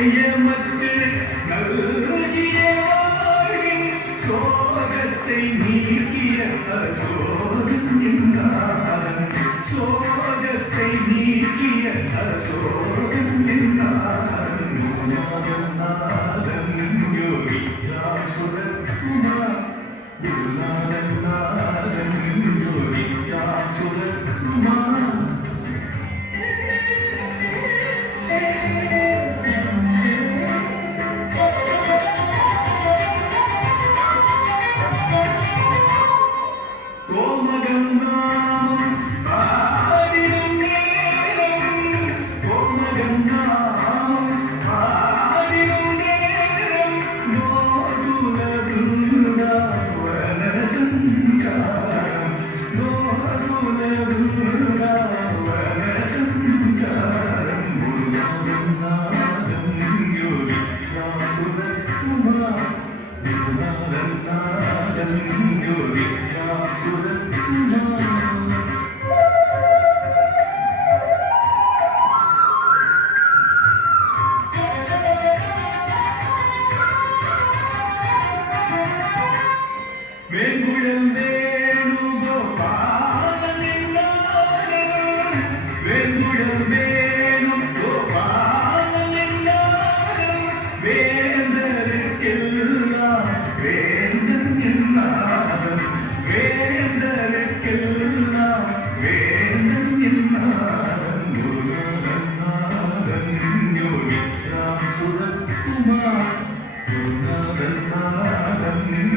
எமக்கு நல்கிய வாழ்வின் சோகத்தை நீக்கிய அசோகம் என்றான். சோகத்தை நீக்கிய அசோகம் என்றான். நாதன் யோகி ராம் சுரத்குமார். நாதன்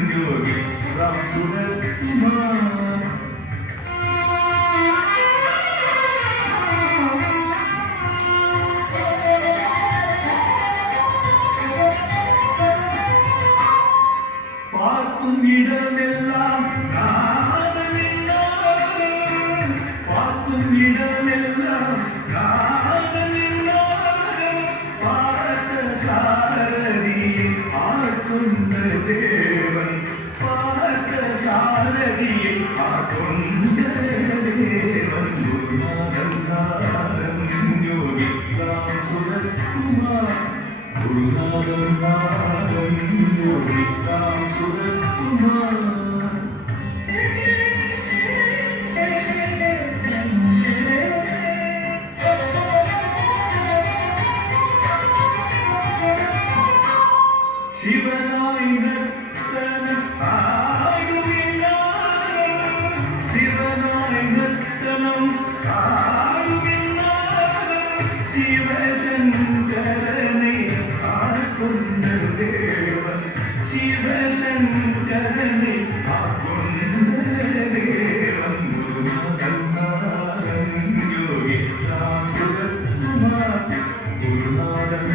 யோகி ராம் சுரத்குமார். பார்க்கும் இடமெல்லாம் பார்க்கும் இடமெல்லாம் பார்த்த சாரதியை ஆட்கொண்ட தேவன். பார்த்த சாரதியை ஆட்கொண்ட தேவன். குருநாதன் யோகி ராம் சுரத்குமார். குருநாதன் யோகி ராம் சுரத்குமார். சிவனாய் நர்த்தனம் ஆடுகின்றார். சிவனாய் நர்த்தனம் ஆடுகின்றார். சிவசங்கரனை ஆட்கொண்ட தேவன். சிவசங்கரனை ஆட்கொண்ட தேவன். குருநாதன் யோகி ராம் சுரத்குமார். குருநாதன்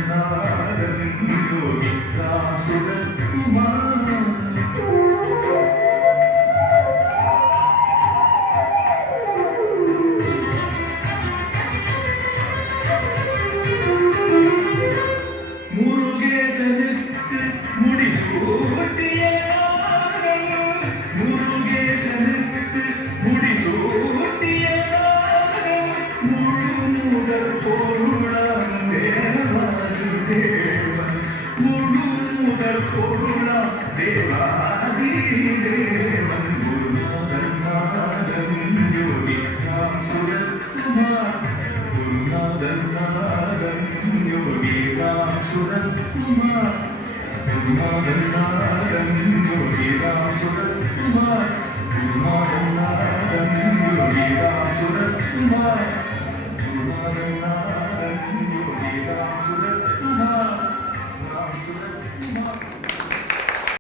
யோகி ராம் சுரத்குமார். முருகேசனுக்கு முடிசூட்டிய முருகேசனுக்கு முடிசூட்டிய முழு முதல் பொருளாம் தேவாதி தேவன். முழு முதல் பொருளாம் தேவாதி தேவன். குருநாதன் யோகி ராம் சுரத்குமார். குருநாதன் யோகி ராம் சுரத்குமார். குருநாதன் யோகி ராம் சுரத்குமார். குருநாதன் யோகி ராம் சுரத்குமார். குருநாதன்